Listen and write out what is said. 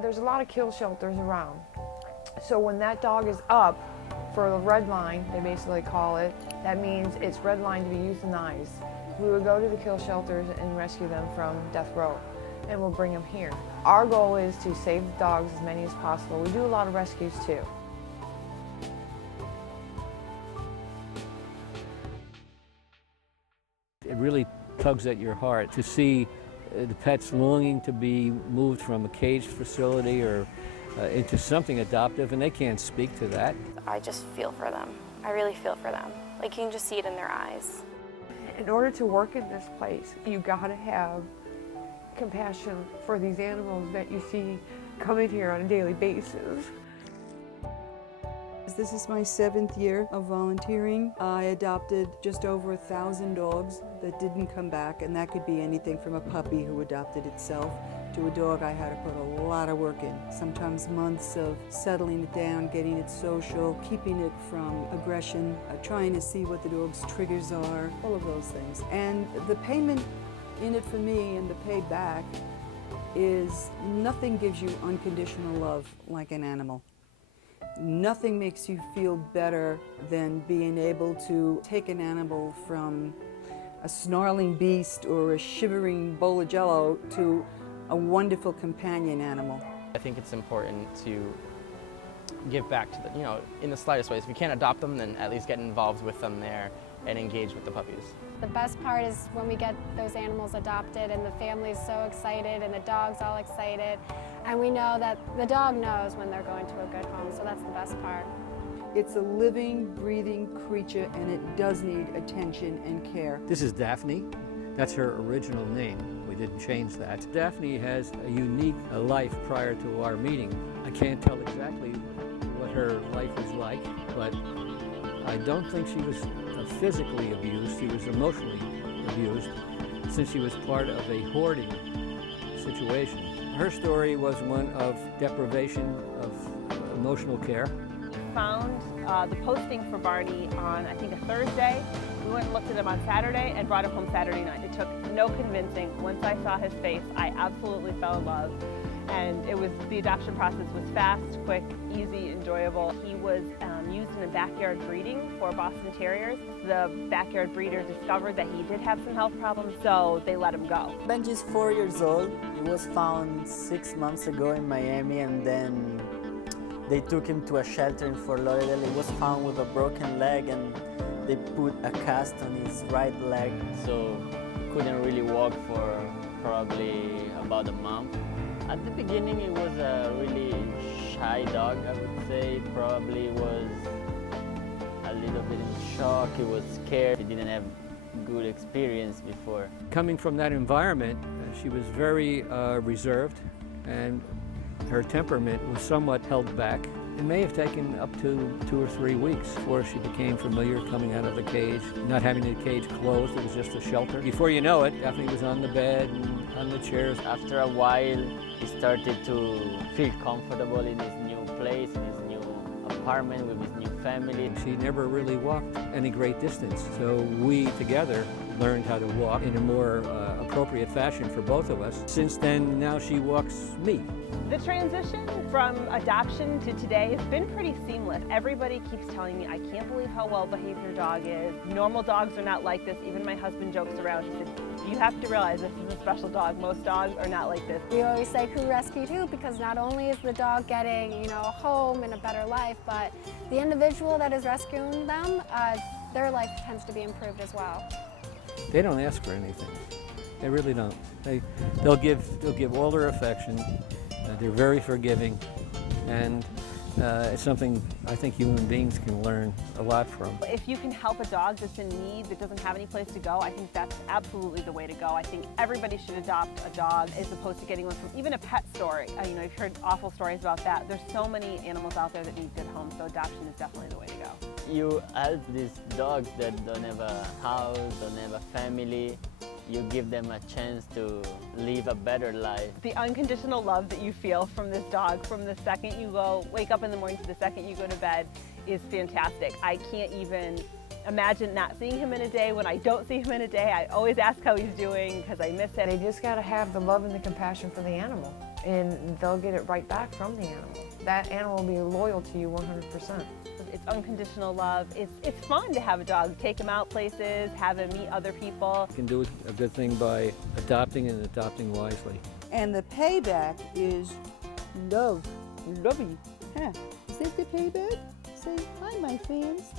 There's a lot of kill shelters around. So when that dog is up for the red line, they basically call it, that means it's red line to be euthanized. We would go to the kill shelters and rescue them from death row, and we'll bring them here. Our goal is to save the dogs, as many as possible. We do a lot of rescues too. It really tugs at your heart to see the pets longing to be moved from a caged facility or into something adoptive, and they can't speak to that. I just feel for them. I really feel for them. Like, you can just see it in their eyes. In order to work in this place, you gotta have compassion for these animals that you see coming here on a daily basis. This is my 7th year of volunteering. I adopted just over 1,000 dogs that didn't come back, and that could be anything from a puppy who adopted itself to a dog I had to put a lot of work in. Sometimes months of settling it down, getting it social, keeping it from aggression, trying to see what the dog's triggers are, all of those things. And the payment in it for me and the payback is nothing gives you unconditional love like an animal. Nothing makes you feel better than being able to take an animal from a snarling beast or a shivering bowl of jello to a wonderful companion animal. I think it's important to give back to them, in the slightest ways. If you can't adopt them, then at least get involved with them there and engage with the puppies. The best part is when we get those animals adopted and the family's so excited and the dog's all excited, and we know that the dog knows when they're going to a good home, so that's the best part. It's a living, breathing creature, and it does need attention and care. This is Daphne. That's her original name. We didn't change that. Daphne has a unique life prior to our meeting. I can't tell exactly what her life was like, but I don't think she was physically abused. She was emotionally abused since she was part of a hoarding situation. Her story was one of deprivation of emotional care. Found the posting for Barney on, I think, a Thursday. We went and looked at him on Saturday and brought him home Saturday night. It took no convincing. Once I saw his face, I absolutely fell in love. And the adoption process was fast, quick, easy, enjoyable. He was used in a backyard breeding for Boston Terriers. The backyard breeder discovered that he did have some health problems, so they let him go. Benji's 4 years old. He was found 6 months ago in Miami, and then they took him to a shelter in Fort Lauderdale. He was found with a broken leg, and they put a cast on his right leg. So he couldn't really walk for probably about a month. At the beginning, he was a really shy dog, I would say. Probably was a little bit in shock. He was scared. He didn't have good experience before. Coming from that environment, she was very reserved, and her temperament was somewhat held back. It may have taken up to 2 or 3 weeks before she became familiar coming out of the cage, not having the cage closed. It was just a shelter. Before you know it, Daphne was on the bed and on the chairs. After a while, he started to feel comfortable in his new place, in his new apartment with his new family. She never really walked any great distance, so we together learned how to walk in a more appropriate fashion for both of us. Since then, now she walks me. The transition from adoption to today has been pretty seamless. Everybody keeps telling me, I can't believe how well behaved your dog is. Normal dogs are not like this. Even my husband jokes around. He said, you have to realize this is a special dog. Most dogs are not like this. We always say crew rescue too, because not only is the dog getting, a home and a better life, but the individual that is rescuing them, their life tends to be improved as well. They don't ask for anything. They really don't. They'll give all their affection. They're very forgiving, and it's something I think human beings can learn a lot from. If you can help a dog that's in need, that doesn't have any place to go, I think that's absolutely the way to go. I think everybody should adopt a dog as opposed to getting one from even a pet store. You've heard awful stories about that. There's so many animals out there that need good homes, so adoption is definitely the way to go. You help these dogs that don't have a house, don't have a family. You give them a chance to live a better life. The unconditional love that you feel from this dog from the second you wake up in the morning to the second you go to bed is fantastic. I can't even imagine not seeing him in a day. When I don't see him in a day, I always ask how he's doing because I miss him. They just got to have the love and the compassion for the animal. and they'll get it right back from the animal. That animal will be loyal to you 100%. It's unconditional love. It's fun to have a dog. Take him out places, have him meet other people. You can do a good thing by adopting and adopting wisely. And the payback is love. Lovey. Huh. Is that the payback? Say hi, my fans.